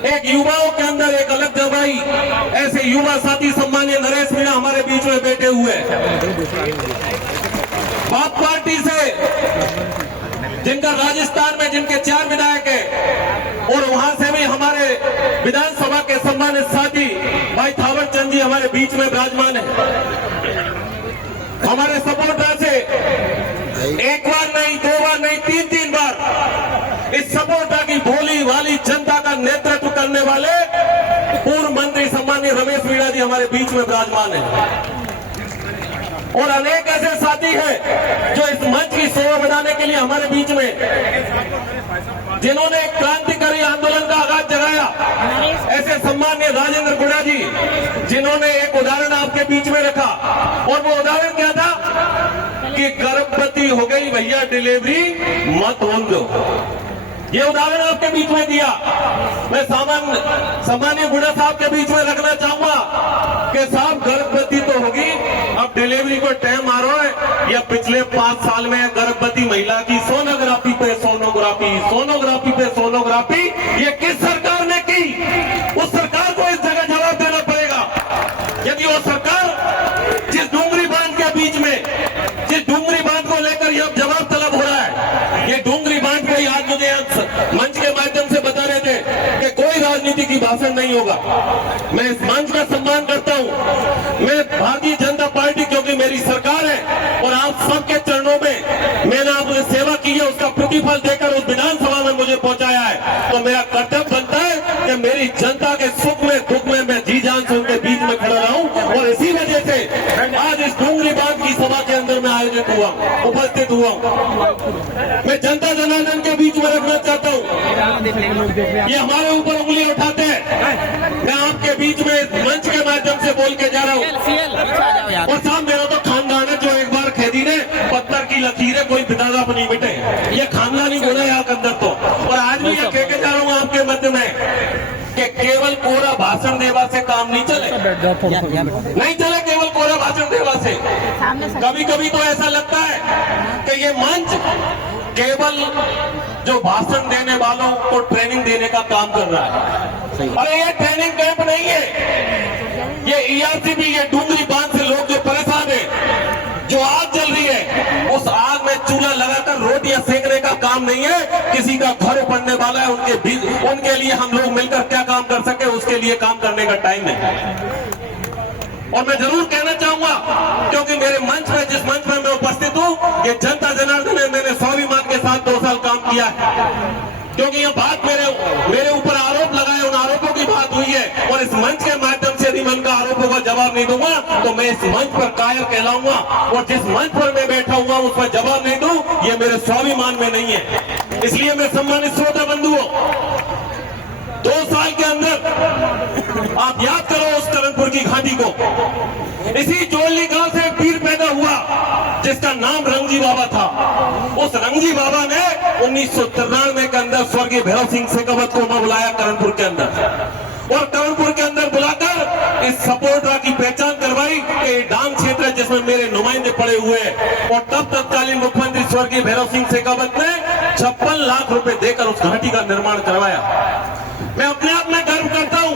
एक युवाओं के अंदर एक अलग जवाई, ऐसे युवा साथी सम्मानीय नरेश मीणा हमारे बीच में बैठे हुए हैं। बाप पार्टी से जिनका राजस्थान में जिनके 4 विधायक हैं और वहां से भी हमारे विधानसभा के सम्मानित साथी भाई थावर चंद जी हमारे बीच में विराजमान है। हमारे सपोर्टर से एक बार नहीं, 2 बार नहीं, 3 बार इस सपोर्टर की भोली वाली जनता का नेतृत्व करने वाले पूर्व मंत्री सम्मानीय रमेश मीणा जी हमारे बीच में विराजमान है। और अनेक ऐसे साथी हैं जो इस मंच की शोभा बढ़ाने के लिए हमारे बीच में, जिन्होंने एक क्रांतिकारी आंदोलन का आगाज जगाया, ऐसे सम्मानीय राजेंद्र गुड़ा जी, जिन्होंने एक उदाहरण आपके बीच में रखा। और वो उदाहरण क्या था कि गर्भवती हो गई भैया, डिलीवरी मत होने दो। ये उदाहरण आपके बीच में दिया। मैं सम्मानीय गुड़ा साहब के बीच में रखना चाहूंगा कि साहब गर्भवती तो होगी, अब डिलीवरी को टाइम मारो है या पिछले 5 साल में गर्भवती महिला की सोनोग्राफी पे सोनोग्राफी, सोनोग्राफी पे सोनोग्राफी, ये किस सरकार ने की? उस सरकार को इस जगह जवाब देना पड़ेगा। यदि वो सरकार जिस डूंगरी बांध के बीच में, जिस डूंगरी बांध को लेकर यह जवाब तलब हो रहा है, ये डूंगरी बांध को आज मुझे मंच के माध्यम से बता रहे थे कि कोई राजनीति की भाषण नहीं होगा। मैं इस मंच का सम्मान करता हूं। मैं भारतीय जनता पार्टी, क्योंकि मेरी सरकार है और आप सबके चरणों में मैंने आपने सेवा की है, उसका प्रतिफल देकर उस विधानसभा में मुझे पहुंचाया है, तो मेरा कर्तव्य बनता है कि मेरी जनता के सुख में दुख में मैं जी जान से उनके बीच में खड़ा रहूं। और इसी वजह से आज इस डूंगरी बांध की सभा के अंदर मैं आयोजित हुआ, उपस्थित हुआ। मैं जनता जनार्दन के बीच में रखना चाहता हूं, ये हमारे ऊपर उंगली उठाते हैं। मैं आपके बीच में मंच के माध्यम से बोल के जा रहा हूं। और साहब मेरा तो खानदान है जो एक बार खैदी ने पत्थर की लकीरें कोई पितादा पर नहीं मिटे, ये खानदानी गुण है यहाँ के अंदर तो। और आज भी ये कह के जा रहा हूँ आपके मध्य में कि केवल कोरा भाषण देवा से काम नहीं चले, नहीं चले केवल कोरा भाषण देवा से। कभी कभी तो ऐसा लगता है कि ये मंच केवल जो भाषण देने वालों को ट्रेनिंग देने का काम कर रहा है। अरे ये ट्रेनिंग कैंप नहीं है, ये ईआरसीबी, ये डूंगरी बांध से लोग जो परेशान है, जो आग जल रही है, उस आग में चूल्हा लगाकर रोटियां सेकने का काम नहीं है। किसी का घर पड़ने वाला है, उनके लिए हम लोग मिलकर क्या काम कर सके, उसके लिए काम करने का टाइम है। और मैं जरूर कहना चाहूंगा, क्योंकि मेरे मंच में, जिस मंच में मैं उपस्थित हूं, ये जनता जनार्दन है, मैंने स्वाभिमान के साथ 2 साल काम किया है। क्योंकि ये बात मेरे ऊपर आरोप लगाए, उन आरोपों की बात हुई है। और इस मंच के माध्यम से यदि मैं उनका आरोपों का जवाब नहीं दूंगा तो मैं इस मंच पर कायर कहलाऊंगा। और जिस मंच पर मैं बैठा हुआ उस पर जवाब नहीं दूं, ये मेरे स्वाभिमान में नहीं है। इसलिए मैं सम्मानित श्रोता बंधुओं, 2 साल के अंदर आप याद करो उस करणपुर की घाटी को। इसी जोली गांव से एक पीर पैदा हुआ जिसका नाम रंगजी बाबा था। उस रंगजी बाबा ने 1993 के अंदर स्वर्गीय भैरव सिंह शेखावत को बुलाया करणपुर के अंदर, और करणपुर के अंदर बुलाकर इस सपोर्टर की पहचान करवाई कि डांग क्षेत्र है जिसमें मेरे नुमाइंदे पड़े हुए हैं। और तब तत्कालीन मुख्यमंत्री स्वर्गीय भैरव सिंह शेखावत ने 56 लाख रुपए देकर उस घाटी का निर्माण करवाया। मैं अपने आप में गर्व करता हूं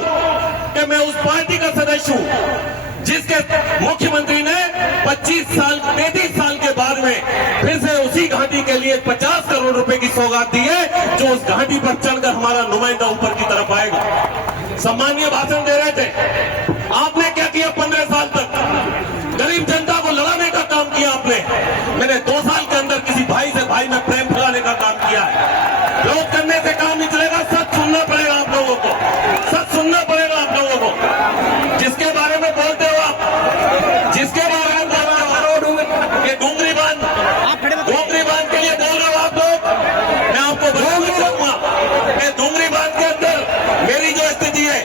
कि मैं उस पार्टी का सदस्य हूं जिसके मुख्यमंत्री ने 33 साल के बाद में फिर से उसी घाटी के लिए 50 करोड़ रुपए की सौगात दी है, जो उस घाटी पर चढ़कर हमारा नुमाइंदा ऊपर की तरफ आएगा। सम्मानीय भाषण दे रहे थे, आपने क्या किया 15 साल तक? गरीब जनता को लड़ाने का काम किया आपने। मैंने 2 साल के अंदर किसी भाई से भाई में प्रेम फैलाने का काम किया है। लोग करने से काम नहीं चलेगा, सच सुनना पड़ेगा आप लोगों को, सच सुनना पड़ेगा आप लोगों को। जिसके बारे में बोलते हो आप, जिसके बारे में बोलते हो, ये डूंगरी बांध के लिए बोल रहे हो आप लोग। मैं आपको बताना चाहूंगा कि डूंगरी बांध के अंदर मेरी जो स्थिति है,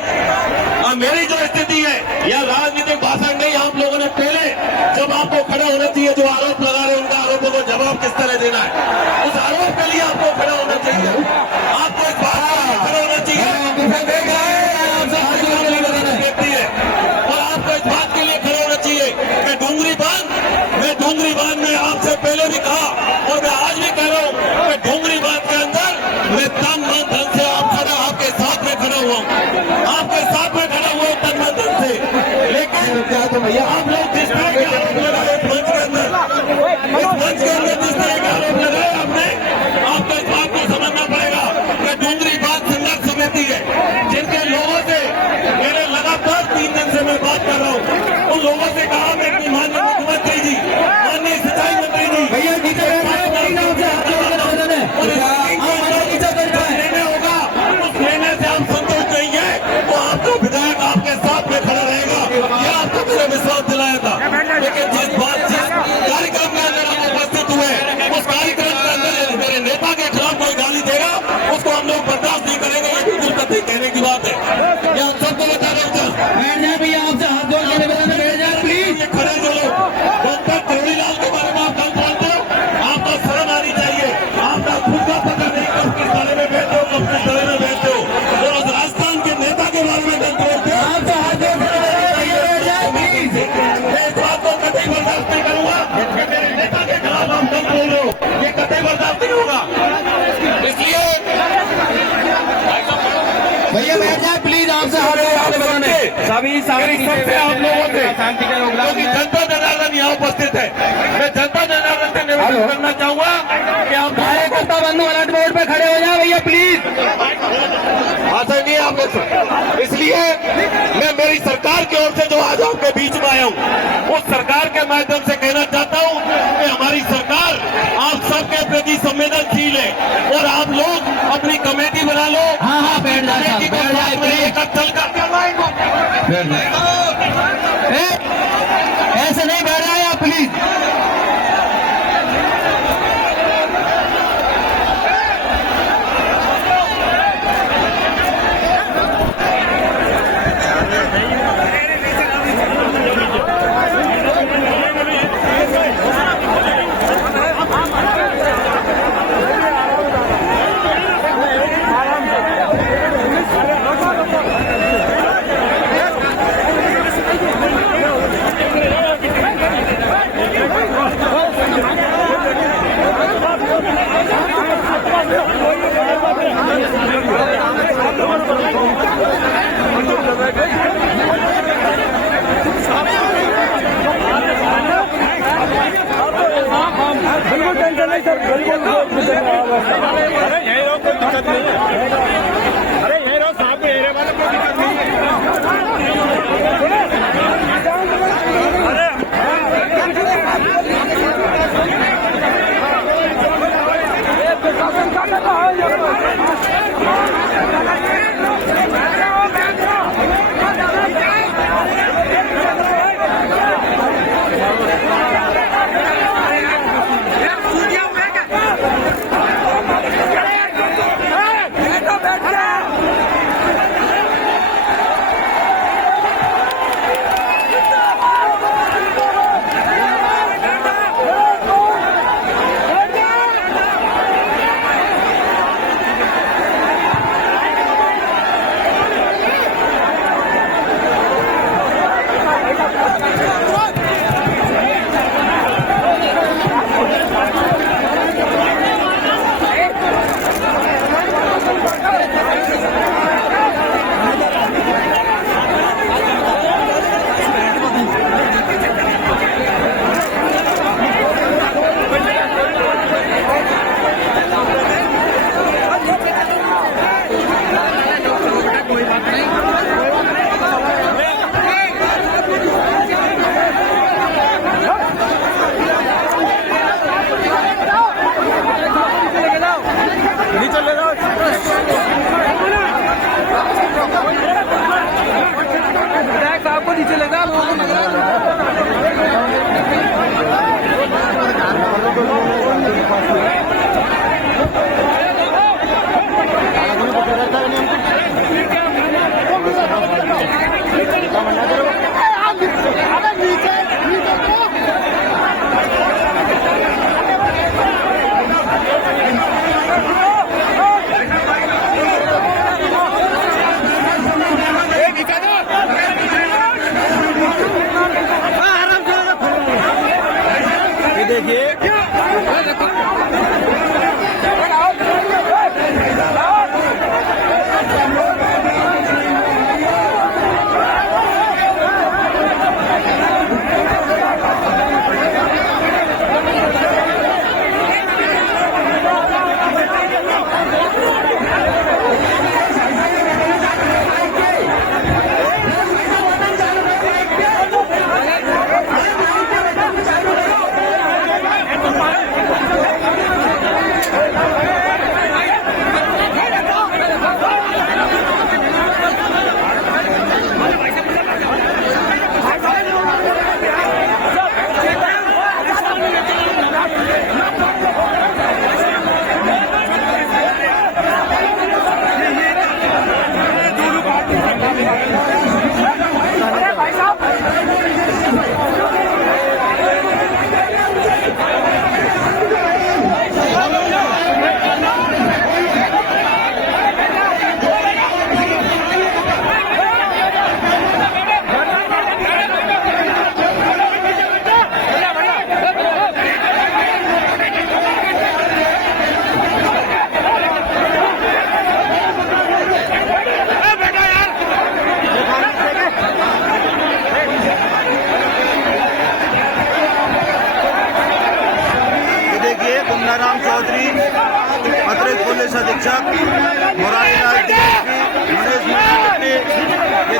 हूँ, आपके साथ में खड़ा हुआ तन मन धन से, लेकिन आप लोग जिस तरह के आरोप लगाए इस मंच के अंदर जिस तरह के आरोप लगाए आपने, आपको इस बात को समझना पड़ेगा कि डूंगरी बात संघर्ष समिति है, जिनके लोगों से मैंने लगातार 3 दिन से मैं बात कर रहा हूँ, उन लोगों से कहा मैं अपनी माननीय मुख्यमंत्री जी, माननीय सिंचाई मंत्री जी, निर्णय होगा, उस निर्णय से आप संतुष्ट नहीं है, तो आपका विधायक आपके साथ में खड़ा रहेगा, यह आपको मैंने विश्वास दिलाया था। लेकिन जिस कार्यक्रम के अंदर आप उपस्थित हुए, उस कार्यक्रम के अंदर मेरे नेता के खिलाफ कोई गाली देगा, उसको हम लोग बर्दाश्त नहीं करेंगे। ये बिल्कुल कतई कहने की बात है, ये हम सबको बता रहे हैं। बैठ जाए भैया, आपसे हाथ जोड़ के निवेदन है, बैठ जाए प्लीज। ये खड़े जो लोग डॉक्टर करोड़ीलाल के बारे में आप कल बोलते हो, आपको शर्म आनी चाहिए। आपका खुद का पता नहीं कब किस बारे में बैठते हो, कब किस बारे में बैठते हो, और उस राजस्थान के नेता के बारे में कल बोलते हो। आपसे हाथ जोड़ के निवेदन है, बैठ जाए प्लीज। मैं इस बात को कतई बर्दाश्त नहीं करूंगा कि मेरे नेता के खिलाफ आप कल बोल रहे हो, ये कतई बर्दाश्त नहीं होगा। इसलिए भैया बैठ जाए प्लीज, आपसे हाथ जोड़ के निवेदन है। सभी सबसे आप लोगों से शांति का क्योंकि जनता जनार्दन यहाँ उपस्थित है, मैं जनता जनार्दन से निवेदन करना चाहूंगा कि आप कार्यकर्ता बंधु अलर्ट बोर्ड पे खड़े हो जाए भैया प्लीज। आशा नहीं आप लोग। इसलिए मैं मेरी सरकार की ओर से जो आज आपके बीच में आया हूँ, उस सरकार के माध्यम से कहना चाहता हूँ कि हमारी सरकार आप सबके प्रति संवेदनशील है, और आप लोग अपनी कमेटी बना लो। हाँ हाँ बैठ जाए, कमेटी को बैठ जाए साथ में प्लीज, लेकर चलकर बैठ जाए। ऐसे नहीं बैठ जाए आप प्लीज।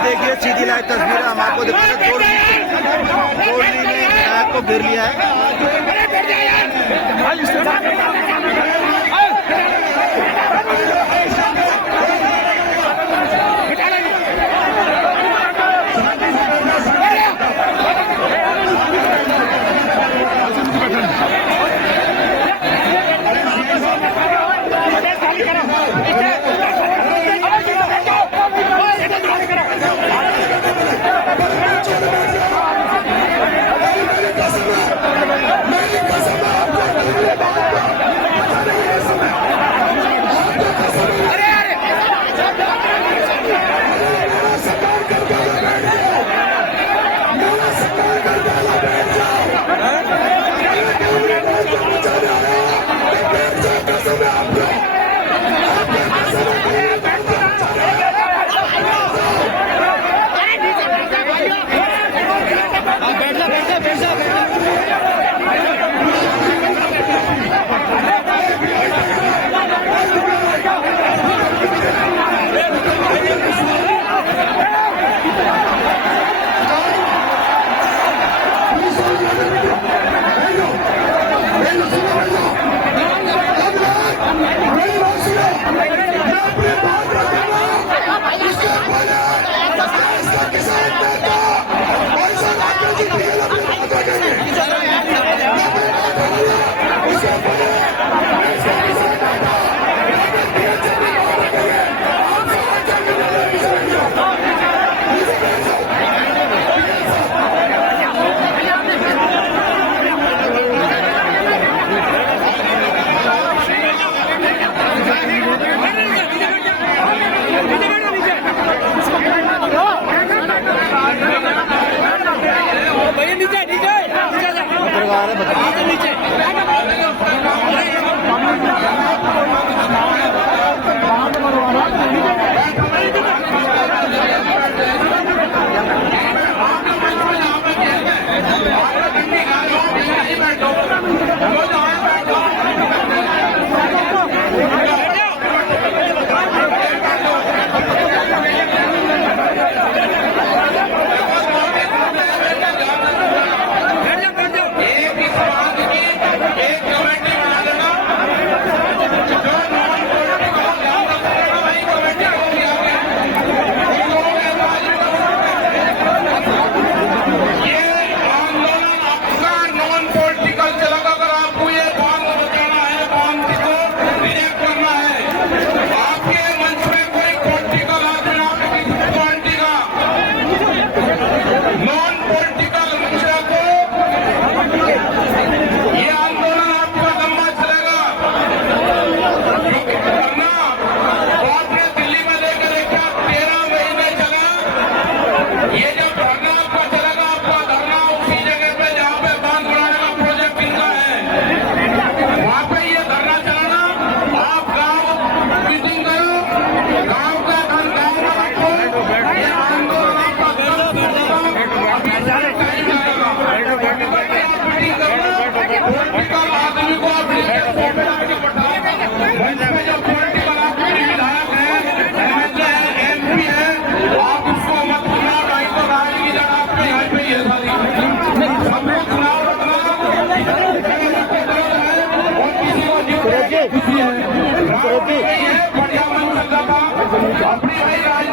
देखिए सीधी लाइव तस्वीर हम आपको दिखा रहे हैं। जोड़ली ने विधायक को घेर लिया है।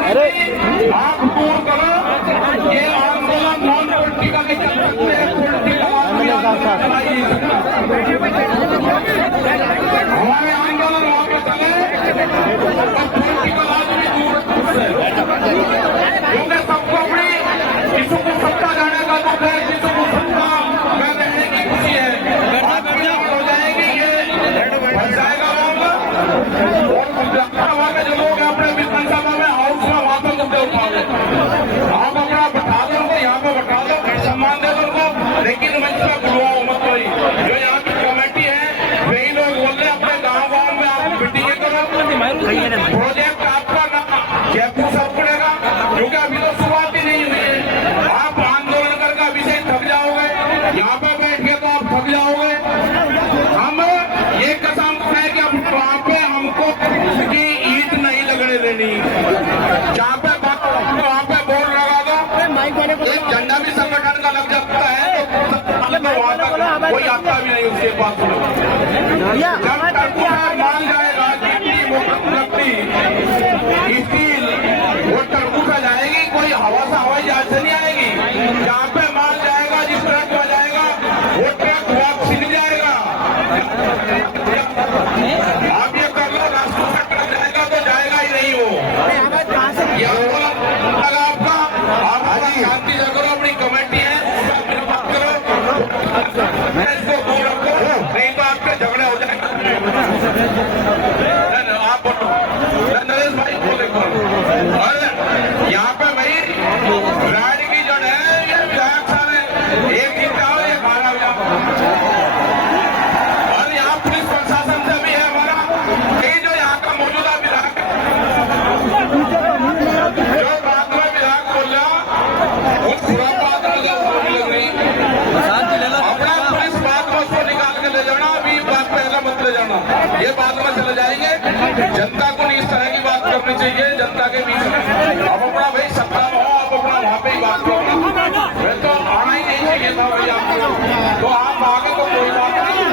अरे आप दूर करो, ये आंदोलन नॉन पॉलिटिकल नहीं चल सकते हैं, हमारे आंदोलन वहां पे चले पॉलिटिकल आदमी दूर क्योंकि सबको अपनी किसी को सत्ता जाने का दुख है, किसी को सत्ता में रहने की खुशी है, हो जाएगी ये बन जाएगा वहां के जो लोग अपने विधानसभा में हाउस में वहां पर मुद्दे उठाओगे, आप अपना बैठा दो उनको, यहाँ पे बैठा दो, सम्मान दे दो उनको, लेकिन मंच में बुलवाओ मत कोई। जो यहाँ की कमेटी है वही लोग बोल रहे अपने गाँव में आप मीटिंग करो, प्रोजेक्ट आपका जयपुर से पड़ेगा, जो तक कोई आता भी नहीं उसके पास। जब टरबूजा मान जाएगा स्टील, वो टरबूजा जाएगी, कोई हवा से हवाई जहाज से नहीं आएगी। जहाँ पे माल जाएगा, जिस ट्रक में जाएगा, वो ट्रक वापसी नहीं जाएगा। आप ये कर लो, रास्तों से ट्रक जाएगा तो जाएगा ही नहीं वो। ये आपका शांति से करो, अपनी कमेटी है, बात करो, इसको दूर रखो, नहीं तो आपके झगड़े हो जाएंगे। आप बोलो नरेश भाई को देखो, और यहाँ पे भाई रानी की जड़ है, ये विधायक साहब है, एक जीता हो, एक हारा हो जाओ। और यहाँ पुलिस प्रशासन से भी है हमारा, ये जो यहाँ का मौजूदा विधायक जो बात में विधायक बोल रहा, उस पूरा बात में लग रही, अपना पुलिस बात में उसको निकाल के ले जाना, अभी बात पहला मत ले जाना, ये बाद में चले जाएंगे। जनता को नहीं इस तरह की बात करनी चाहिए, जनता के बीच में। अब अपना भाई सत्ता में हो, आप अपना वहाँ पे ही बात करो, मैं तो आना ही नहीं चाहिए था भाई आपको, तो आप आगे तो कोई बात नहीं,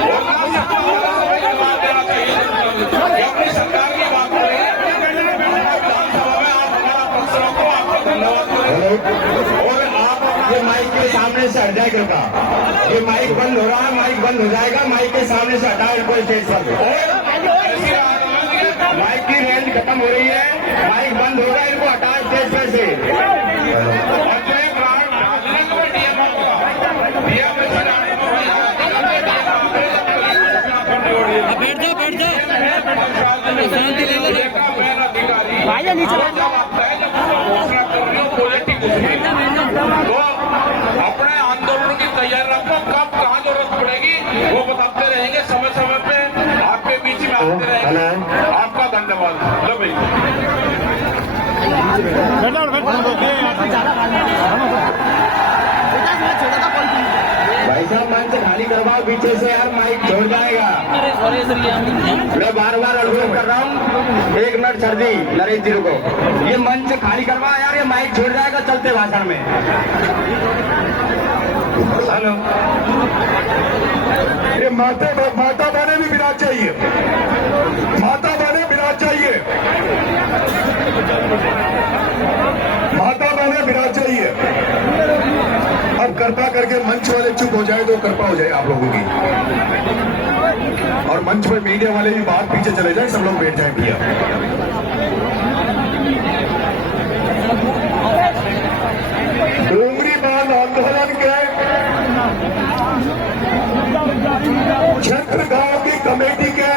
बोलना सत्ता वाला सभी जवाब देना चाहिए। ये अपनी सरकार की बात करें, विधानसभा में आप हमारा पक्ष रखो, आपका धन्यवाद करें। और आप ये माइक के सामने से हट जाए कृपा, ये माइक बंद हो रहा है, माइक बंद हो जाएगा, माइक के सामने से हटाओ इनको स्टेज पर। माइक की रेंज खत्म हो रही है, माइक बंद हो रहा है, इनको हटाओ स्टेज पर से। बैठ तो अपने आंदोलन की तैयारी रखो, कब कहाँ जरूरत पड़ेगी वो बताते रहेंगे, समय समय पे आपके बीच में आते रहेंगे। आपका धन्यवाद। लो भाई साहब मंच खाली करवाओ पीछे से यार, माइक छोड़ जाएगा। मैं बार बार अनुरोध कर रहा हूँ, एक मिनट सर जी, नरेश जी को ये मंच खाली करवाओ यार, ये माइक छोड़ जाएगा चलते भाषण में। हेलो, ये माता बहने भी विराज चाहिए, माता बहने विराज चाहिए, माता बहने विराज चाहिए। अब कृपा करके मंच वाले चुप हो जाए तो कृपा हो जाए आप लोगों की, और मंच पर मीडिया वाले भी बात पीछे चले जाए, सब लोग बैठ जाए भैया। डोंगरी बांध आंदोलन के क्षेत्र गांव की कमेटी के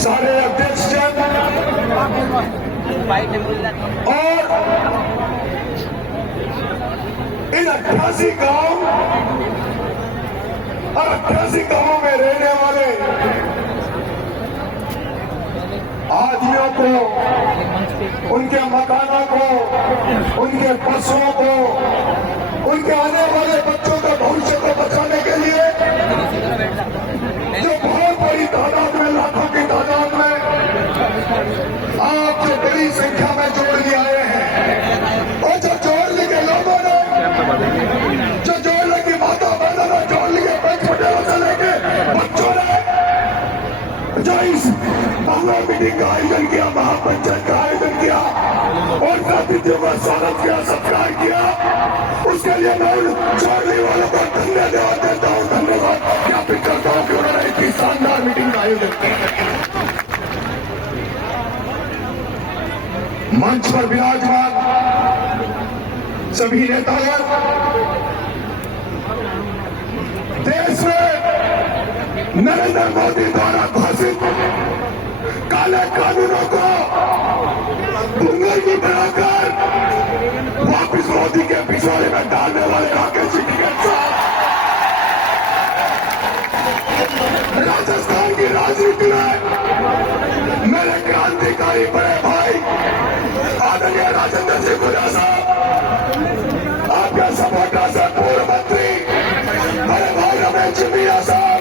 सारे अध्यक्ष और इन 88 गांव और 88 गांवों में रहने वाले आदमियों को, उनके मकानों को, उनके पशुओं को, उनके आने वाले बच्चों का भविष्य को बचाने के लिए जो बहुत बड़ी तादाद में, लाखों की तादाद में आप जो बड़ी संख्या में जोड़ लिए आए हैं, और जो जोड़ने के लोगों ने, जो जोड़ने की माता बहनों ने, जोड़ने के पंच पटेलों से लेके बच्चों ने जो इस बांग्ला मीटिंग का आयोजन किया, महापंचायत का आयोजन किया और अतिथियों का स्वागत किया, सत्कार किया, उसके लिए मैं जोड़ने वालों को धन्यवाद देता हूँ, धन्यवाद ज्ञापित करता हूँ कि उन्होंने इतनी शानदार मीटिंग का आयोजन किया। मंच पर विराजमान सभी नेतागण, देश में नरेंद्र मोदी द्वारा घोषित काले कानूनों को बुंगल बनाकर वापिस मोदी के पिछवाड़े में डालने वाले राकेश जी राजस्थान की राजनीति में मेरे क्रांतिकारी बड़े भाई आदरणीय राजेंद्र सिंह गुर्जर साहब, आपके सपोर्टर से पूर्व मंत्री बड़े भाई रमेश चिमिया साहब,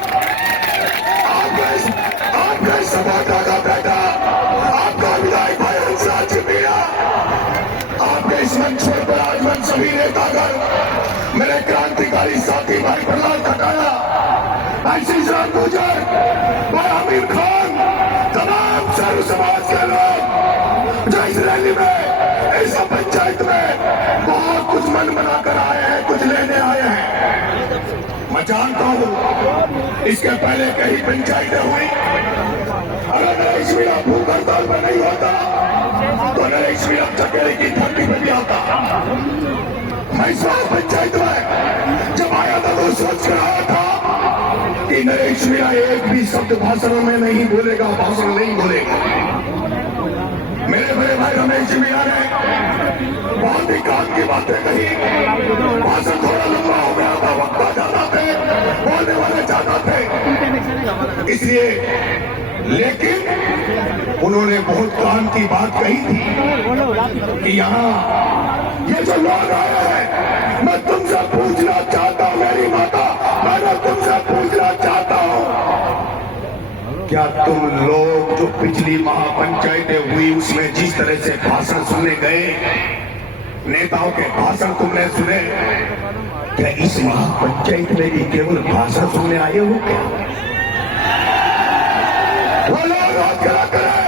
आपके सपोर्टर का बेटा, आपका विधायक भाई हंसराज चिमिया, आपके इस मंच पर विराजमान सभी नेतागण, मेरे क्रांति क्रांतिकारी साथी भाई प्रहलाद खटाया, भाई श्रीराम गुर्जर, भाई आमिर खान, तमाम सर्व समाज के लोग जो इस रैली में, इस पंचायत में बहुत कुछ मन बनाकर आए हैं, कुछ लेने आए हैं। मैं जानता हूं इसके पहले कई पंचायतें हुई, अगर नरेश मीणा भूख हड़ताल पर नहीं होता तो नरेश मीणा चकेरे की धरती पर भी आता। मैं इस बार पंचायत में जब आया था तो सोच कर आया था कि नरेश मीणा एक भी शब्द भाषणों में नहीं बोलेगा, भाषण नहीं बोलेगा। मेरे बड़े भाई रमेश मीणा ने बहुत ही काम की बातें कही, भाषण थोड़ा लंबा हो गया था, वक्ता ज्यादा थे, बोलने वाले ज्यादा थे, इसलिए लेकिन उन्होंने बहुत काम की बात कही थी कि यहाँ ये जो लोग आए हैं, मैं तुमसे पूछना चाहता हूँ, मेरी माता, मैं तुमसे पूछना चाहता हूँ, क्या तुम लोग जो पिछली महापंचायतें हुई उसमें जिस तरह से भाषण सुनने गए, नेताओं के भाषण तुमने सुने, क्या इस महापंचायत में भी केवल भाषण सुनने आए हो क्या? वो लोग हाथ खड़ा करें,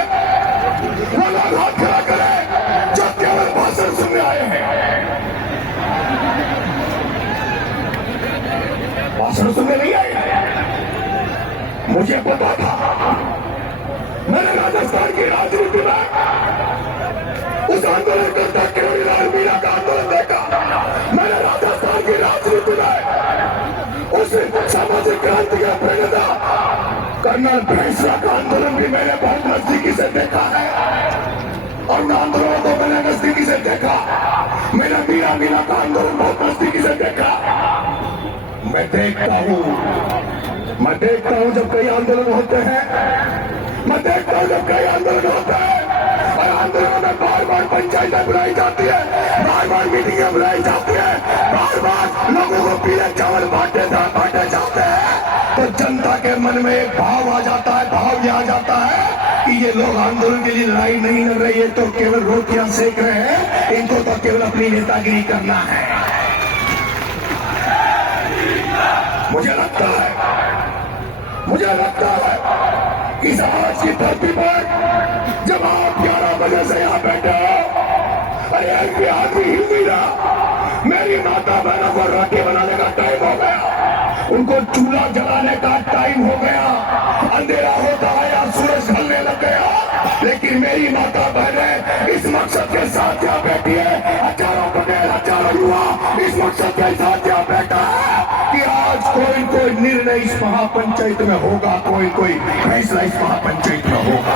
वो लोग हाथ खड़ा करें जो केवल भाषण सुनने आए हैं। भाषण सुनने नहीं आए हैं। मुझे पता था, मैंने राजस्थान की राजनीति में उस आंदोलनकर्ता केवरीलाल मीणा का आंदोलन देखा, मैंने राजस्थान की राजनीति में उस सामाजिक क्रांति का प्रेरणा कर्नल भैंसला का आंदोलन भी मैंने बहुत नजदीकी से देखा है, और उन आंदोलनों को मैंने नजदीकी से देखा। मैंने मीणा का आंदोलन बहुत नजदीकी से देखा। मैं देखता हूं जब कई आंदोलन होते हैं, मैं देखता हूं जब कई आंदोलन होते हैं और आंदोलनों में बार बार पंचायतें बुलाई जाती है, बार बार मीटिंगें बुलाई जाती है, बार बार लोगों को पीले चावल बांटे जाते हैं, तो जनता के मन में एक भाव आ जाता है, भाव यह आ जाता है कि ये लोग आंदोलन के लिए लड़ाई नहीं लड़ रही है, तो केवल रोटियां सेक रहे हैं, इनको तो केवल अपनी नेतागिरी करना है। मुझे लगता है कि समाज की धरती पर जब आप 11 बजे से यहाँ बैठे हो, अरे एक भी आदमी हिल नहीं रहा, मेरी माता बहनों को रोटी बनाने का टाइम हो गया, उनको चूल्हा जलाने का टाइम हो गया, अंधेरा होता है या सूरज ढलने लग गया, लेकिन मेरी माता बहनें इस मकसद के साथ यहाँ बैठी है, हजारों पटेल, हजारों युवा इस मकसद के साथ यहाँ बैठा है कि आज कोई निर्णय इस महापंचायत में होगा, कोई फैसला इस महापंचायत में होगा।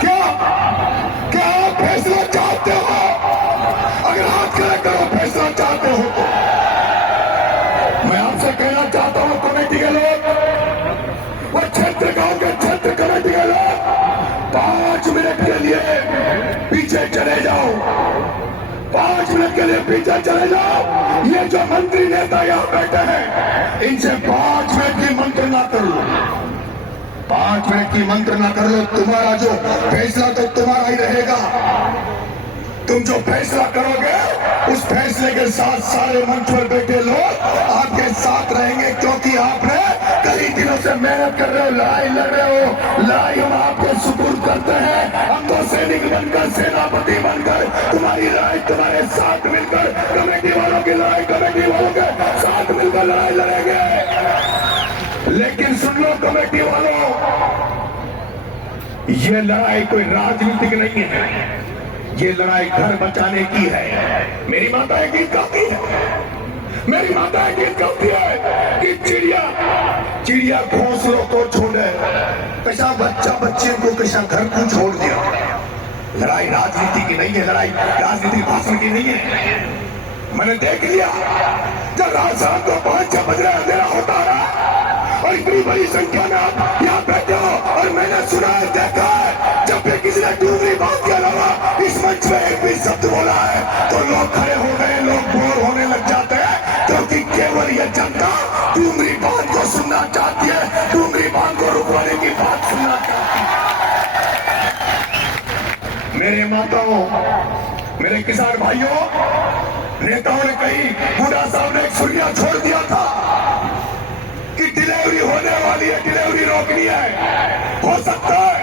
क्या आप फैसला चाहते हो? अगर हाथ खड़ा करो फैसला चाहते हो तो मैं आपसे कहना चाहता हूं, कमेटी के लोग, वो क्षेत्र गांव के क्षेत्र कमेटी के लोग 5 मिनट के लिए पीछे चले जाओ, 5 मिनट के लिए पीछे चले जाओ। ये जो मंत्री नेता यहाँ बैठे हैं, इनसे 5 मिनट की मंत्रणा कर लो, 5 मिनट की मंत्रणा कर लो। तुम्हारा जो फैसला तो तुम्हारा ही रहेगा, तुम जो फैसला करोगे उस फैसले के साथ सारे मंच पर बैठे लोग आपके साथ रहेंगे, क्योंकि आपने कई दिनों से मेहनत कर रहे हो, लड़ाई लड़ रहे हो, लड़ाई हम आपको सुपुर्द करते हैं। हम तो सैनिक बनकर, सेनापति बनकर तुम्हारी लड़ाई तुम्हारे साथ मिलकर, कमेटी वालों की लड़ाई कमेटी वालों के साथ मिलकर लड़ाई लड़ेंगे। लेकिन सुन लो कमेटी वालों, ये लड़ाई कोई राजनीतिक नहीं है, ये लड़ाई घर बचाने की है। मेरी माता एक गीत गाती है, मेरी माता एक गीत गाती है कि चिड़िया घोंसलों को छोड़े, कैसा बच्चा बच्चे को कैसा घर को छोड़ दिया। लड़ाई राजनीति की नहीं है, लड़ाई राजनीतिक भाषण की नहीं है। मैंने देख लिया जब रात शाम को 5-6 बज रहे अंधेरा होता रहा और इतनी बड़ी संख्या में आप यहाँ बैठे हो, और मैंने सुना है, देखा है, जब भी किसी ने डूंगरी बात के अलावा इस मंच में एक भी शब्द बोला है तो लोग खड़े हो गए, लोग बोर होने लग जाते हैं, क्योंकि केवल ये जनता डूंगरी बात को सुनना चाहती है, डूंगरी बात को रुकवाने की बात सुनना चाहती है। मेरे माताओं, मेरे किसान भाइयों, नेताओं ने कही, बूढ़ा साहब ने एक सुनिया छोड़ दिया था कि डिलीवरी होने वाली है, डिलीवरी रोकनी है। हो सकता है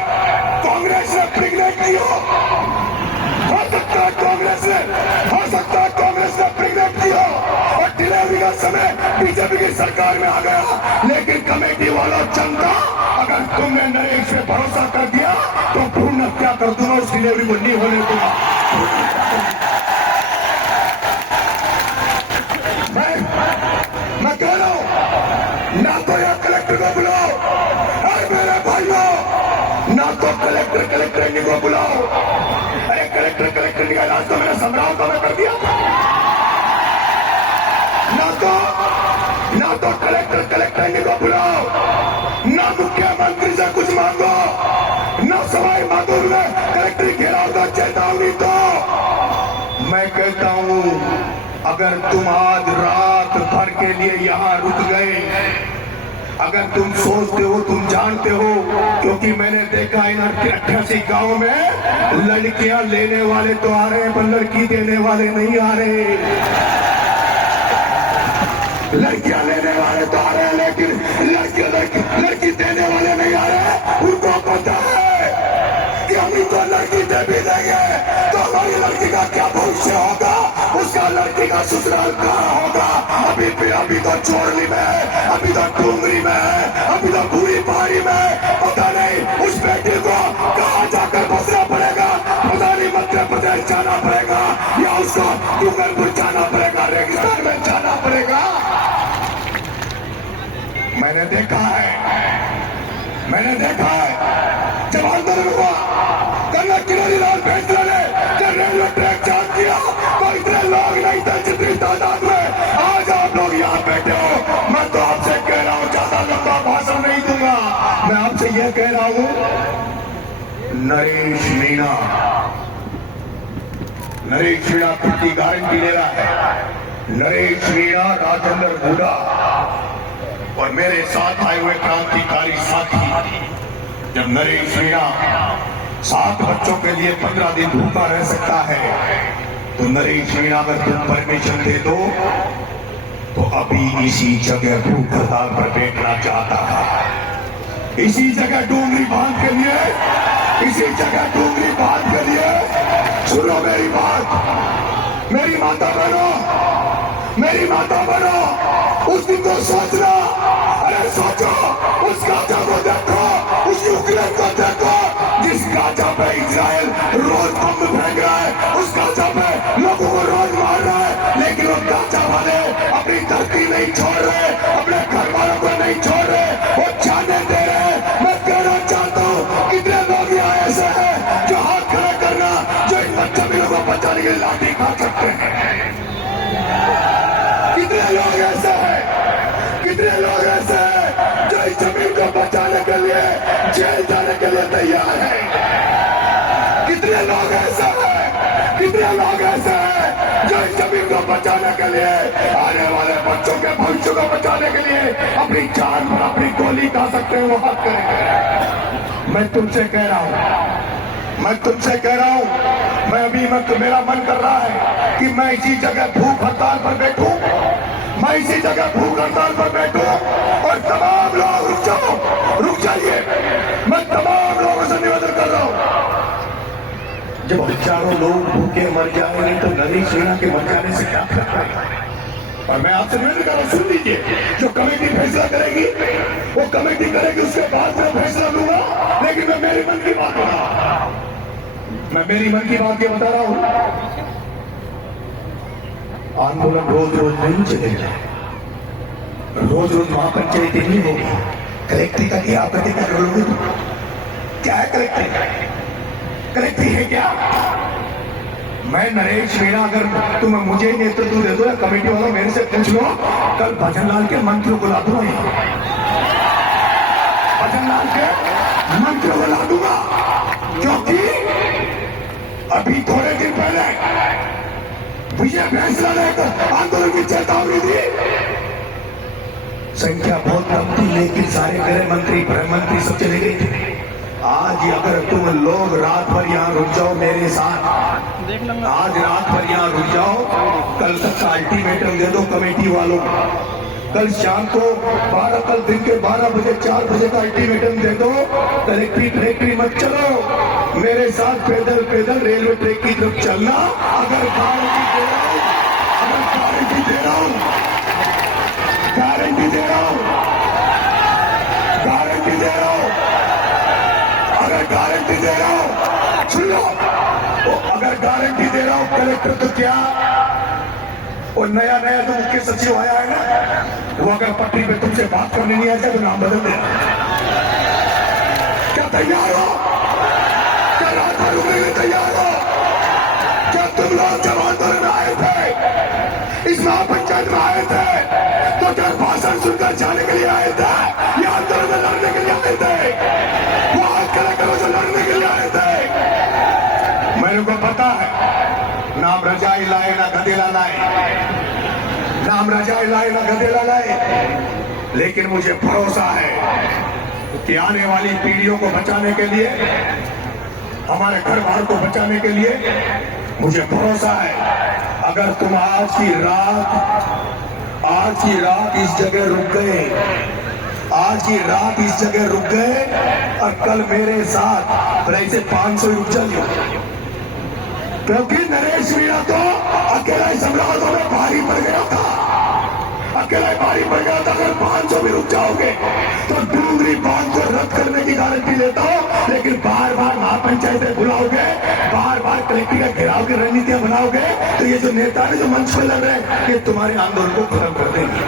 कांग्रेस ने प्रेग्नेंट की हो सकता है कांग्रेस ने प्रेग्नेंट की हो और डिलीवरी का समय बीजेपी की सरकार में आ गया। लेकिन कमेटी वालों, जनता, अगर तुमने नरेश पे भरोसा कर दिया तो भ्रूण हत्या कर दूंगा, उस डिलीवरी को नहीं होने दूंगा। मैं कह रहा हूं, ना तो यह कलेक्टर को बुलाओ, अरे मेरे भाइयों, ना तो कलेक्टर इन्हीं को बुलाओ। अरे कलेक्टर का इलाज तो मैंने समराव का मैं कर दिया। ना तो कलेक्टर इन्हीं को बुलाओ, ना मुख्यमंत्री से कुछ मांगो, ना सवाई माधुर में कलेक्टर घेराव दो, चेतावनी दो। मैं कहता हूं, अगर तुम आज रात भर के लिए यहां रुक गए, अगर तुम सोचते हो, तुम जानते हो, क्योंकि मैंने देखा इन 88 गांव में लड़कियां लेने वाले तो आ रहे हैं पर लड़की देने वाले नहीं आ रहे। लड़कियां लेने वाले तो आ रहे हैं लेकिन लड़की देने वाले नहीं आ रहे। उनको पता है कि हम इनको लड़की दे भी देंगे तो हमारी लड़की का क्या भविष्य होगा, उसका लड़की का ससुराल कहाँ होगा। अभी तो चोरली में है, अभी तो डूंगरी में है, अभी तो पूरी पहाड़ी में, पता नहीं उस बेटी को कहाँ जाकर बसना पड़ेगा। पता नहीं मध्य प्रदेश जाना पड़ेगा या उसको डूंगरपुर जाना पड़ेगा, रेगिस्तान में जाना पड़ेगा। मैंने देखा है जब आंदोलन हुआ, कर्नल किरोड़ी लाल फैसला ने जब रेलवे ट्रैक जाम किया तो इतने लोग नहीं थे जितनी तादाद में आज आप लोग यहाँ बैठे हो। मैं तो आपसे कह रहा हूँ, ज्यादा लंबा भाषण नहीं दूंगा। मैं आपसे यह कह रहा हूँ, नरेश मीणा कितनी गारंटी ले रहा है। नरेश मीणा, राजेंद्र हुड्डा और मेरे साथ आए हुए क्रांतिकारी साथी, जब नरेश मीणा 7 बच्चों के लिए 15 दिन भूखा रह सकता है, तो नरेश मीणा अगर तुम परमिशन दे दो तो अभी इसी जगह भूख हड़ताल पर बैठना चाहता है। इसी जगह डूंगरी बांध के लिए, सुनो मेरी बात, मेरी माता बहनों, उस दिन को सोचना। अरे सोचो, उस गाजा को देखो, उस यूक्रेन को देखो, जिस गाजा पे इजराइल रोज बम फेंक रहा है, उस गाजा पे लोगों को रोज मार रहा है, लेकिन वो गाजा वाले अपनी धरती नहीं छोड़ रहे, अपने घर वालों को नहीं छोड़ रहे, वो जाने दे रहे। मैं कहना चाहता हूँ, कितने लोग यहाँ ऐसे हैं जो हाथ खड़ा करना, जो इन बच्चों को बचाने के लिए लाठी खा सकते हैं। कितने लोग ऐसे हैं जो इस जमीन को बचाने के लिए जेल जाने के लिए तैयार हैं। कितने लोग ऐसे हैं जो इस जमीन को बचाने के लिए, आने वाले बच्चों के भविष्य को बचाने के लिए अपनी जान पर अपनी गोली खा सकते हैं, वो हक करेंगे। मैं तुमसे कह रहा हूं, मैं अभी मेरा मन कर रहा है कि मैं इसी जगह भूख हड़ताल पर बैठूं, और तमाम लोग रुक जाइए। मैं तमाम लोगों से निवेदन कर रहा हूं, जब हजारों लोग भूखे मर जाएंगे तो नरेश मीणा के मर जाने से क्या फर्क पड़ेगा। और मैं आपसे निवेदन कर रहा हूं, सुन लीजिए, जो कमेटी फैसला करेगी वो कमेटी करेगी, उसके बाद मैं फैसला लूंगा। लेकिन मैं मेरे मन की बात बता रहा हूं। आंदोलन रोज नहीं चलेगा, रोज महापंचायत नहीं होगी। कलेक्ट्री का क्या प्रतिक्रिया करोगे? क्या है कलेक्ट्री है क्या? मैं नरेश मीणा, अगर तुम मुझे नेतृत्व दे दो या कमेटी वालों मेरे से पूछ लो, कल भजनलाल के मंत्रियों को ला दूंगा, क्योंकि अभी थोड़े दिन पहले विजय फैसला ने आंदोलन की चेतावनी दी। संख्या बहुत कम थी, लेकिन सारे गृह मंत्री सब चले गए थे। आज अगर तुम लोग रात भर यहाँ रुक जाओ मेरे साथ, आज रात भर यहाँ रुक जाओ, कल तक का अल्टीमेटम दे दो कमेटी वालों को। कल शाम को 12, कल दिन के 12 बजे 4 बजे का अल्टीमेटम दे दो। कलेक्ट्री फैक्ट्री मत चलो, मेरे साथ पैदल पैदल रेलवे ट्रैक की तरफ चलना। अगर गारंटी दे रहा हूं, अगर गारंटी दे रहा हूं, गारंटी दे रहा हूं, गारंटी दे रहा हूं, अगर गारंटी दे रहा हूं, सुन लो, अगर गारंटी दे रहा हूं कलेक्टर तो क्या, और नया नया जो मुख्य सचिव आया है ना, वो अगर पटरी पे तुमसे बात करने नहीं आएगा तो नाम बदल देना। क्या तैयार हो? क्या रात भर रुकने में तैयार हो? क्या तुम लोग जब आंदोलन में आए थे, इस महापंचायत में आए थे, तो क्या भाषण सुनकर जाने के लिए आए थे या आंदोलन में लड़ने के लिए आए थे? वो हाथ खड़ा करो जो लड़ने के लिए आए थे। मेरे को पता है, नाम रजाई लाए ना गदेला लाए, नाम रजाई लाए ना गदेला लाए, लेकिन मुझे भरोसा है कि आने वाली पीढ़ियों को बचाने के लिए, हमारे घर बार को बचाने के लिए, मुझे भरोसा है अगर तुम आज की रात इस जगह रुक गए, आज की रात इस जगह रुक गए और कल मेरे साथ ऐसे 500 रुक जाइए, क्योंकि नरेश मीणा तो अकेला ही सम्राटों में भारी पड़ गया था, अकेला ही भारी पड़ गया था। अगर 500 भी रुक जाओगे तो डूंगरी बांध को रद्द करने की गारंटी लेता हूं, लेकिन बार बार महापंचायतें बुलाओगे, बार बार कलेक्टर का घेराव की रणनीतियां बनाओगे, तो ये जो नेता है जो मंच पर लड़ रहे हैं, ये तुम्हारे आंदोलन को खत्म कर देंगे।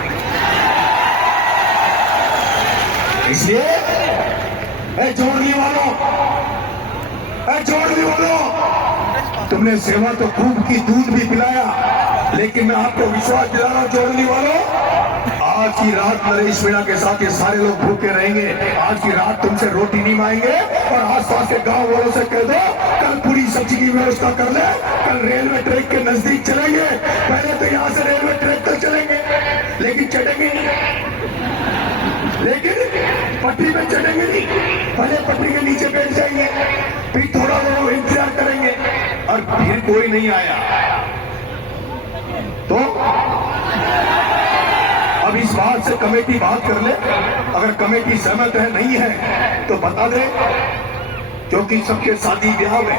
इसलिए जोड़ने वालों, जोड़ने वालों, तुमने सेवा तो खूब की, दूध भी पिलाया, लेकिन मैं आपको विश्वास दिला रहा हूं जोड़ने वालों, आज की रात नरेश मीणा के साथ ये सारे लोग भूखे रहेंगे। आज की रात तुमसे रोटी नहीं मांगेंगे और आसपास के गांव वालों से कह दो कल पूरी सब्जी की व्यवस्था कर ले, कल रेलवे ट्रैक के नजदीक चलेंगे। पहले तो यहाँ से रेलवे ट्रैक तक चलेंगे, लेकिन चढ़ेंगे नहीं, लेकिन पटरी पे चढ़ेंगे नहीं, पहले पटरी के नीचे बैठ जाएंगे, फिर थोड़ा बहुत इंतजार करेंगे और फिर कोई नहीं आया तो अब इस बात से कमेटी बात कर ले। अगर कमेटी सहमत है, नहीं है तो बता दे, क्योंकि सबके शादी ब्याह में,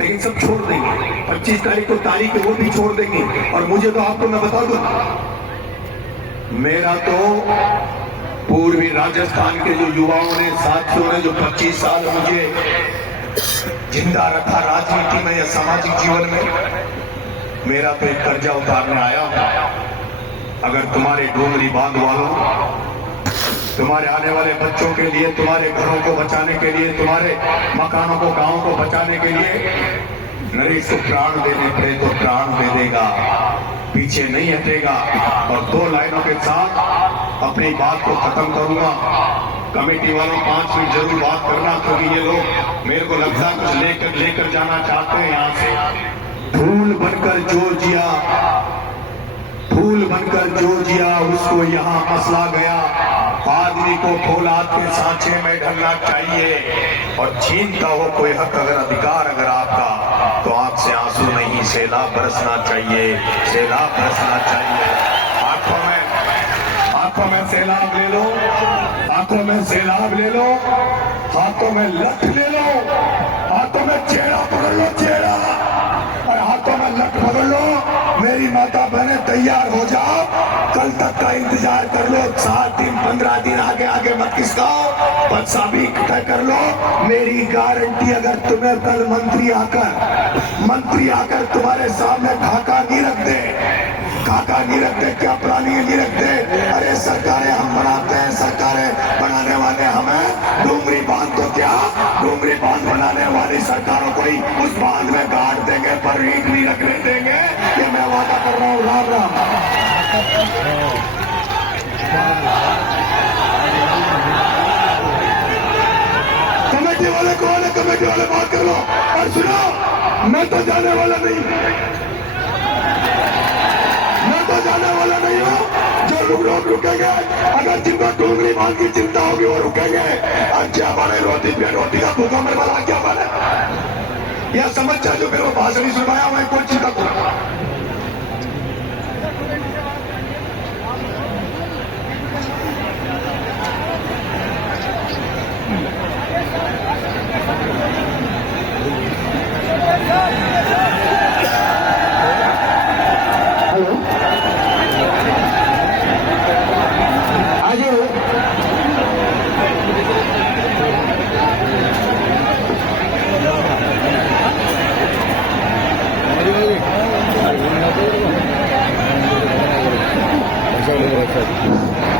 लेकिन सब छोड़ देंगे। 25 तारीख को तारीख है वो भी छोड़ देंगे। और मुझे तो आपको मैं बता दूं, मेरा तो पूर्वी राजस्थान के जो युवाओं ने, साथियों ने जो 25 साल मुझे जिंदा रखा राजनीति में या सामाजिक जीवन में, मेरा तो एक कर्जा उतारने आया हूं। अगर तुम्हारे डोंगरी बांध वालों, तुम्हारे आने वाले बच्चों के लिए, तुम्हारे घरों को बचाने के लिए, तुम्हारे मकानों को, गांवों को बचाने के लिए नरेश को प्राण देने पड़े तो प्राण दे देगा, पीछे नहीं हटेगा। और 2 लाइनों के साथ अपनी बात को खत्म करूंगा। कमेटी वालों 5 मिनट जरूर बात करना, क्योंकि ये लोग मेरे को लगता है कुछ लेकर जाना चाहते हैं यहाँ से। फूल बनकर जो जिया, फूल बनकर जो जिया, उसको यहाँ मसला गया। आदमी को फौलाद के सांचे में ढलना चाहिए, और छीनता हो कोई हक अगर अधिकार अगर आपका, तो आंख से आंसू नहीं सैलाब बरसना चाहिए, सैलाब बरसना चाहिए। आंखों में सैलाब ले लो, आंखों में सैलाब ले लो, हाथों में लठ ले लो, हाथों में चेहरा पकड़ लो, चेहरा, और हाथों में लठ पकड़ लो। मेरी माता बहने तैयार हो जाओ, कल तक का इंतजार कर लो। 7 दिन 15 दिन आगे आगे मत किसकाओ, बच्चा भी इकट्ठा कर लो। मेरी गारंटी, अगर तुम्हें कल मंत्री आकर तुम्हारे सामने खाका नहीं रख दे, खाका नहीं रखते, क्या प्राणी नहीं रखते, अरे सरकारें हम बनाते हैं, सरकारें बनाने वाले हमें, डूंगरी बांध तो क्या, डूंगरी बांध बनाने वाली सरकारों को ही उस बांध में गाड़ देंगे, पर ईंट नहीं रखने देंगे। ये मैं वादा कर रहा हूँ। राम राम। कमेटी वाले कौन है? कमेटी वाले बात कर लो। और सुनो, मैं तो जाने वाला नहीं, मैं तो जाने वाला नहीं हूँ। जो लोग रुकेंगे, अगर जिनको डूंगरी माल की चिंता होगी वो रुकेंगे। अच्छा बने रोटी पे रोटी का भूखा मर वाला क्या बने, यह समझ जाए जो फिर वो भाषण ही सुनाया हुआ है, कोई चिंता करो। हेलो आ जाओ। अच्छा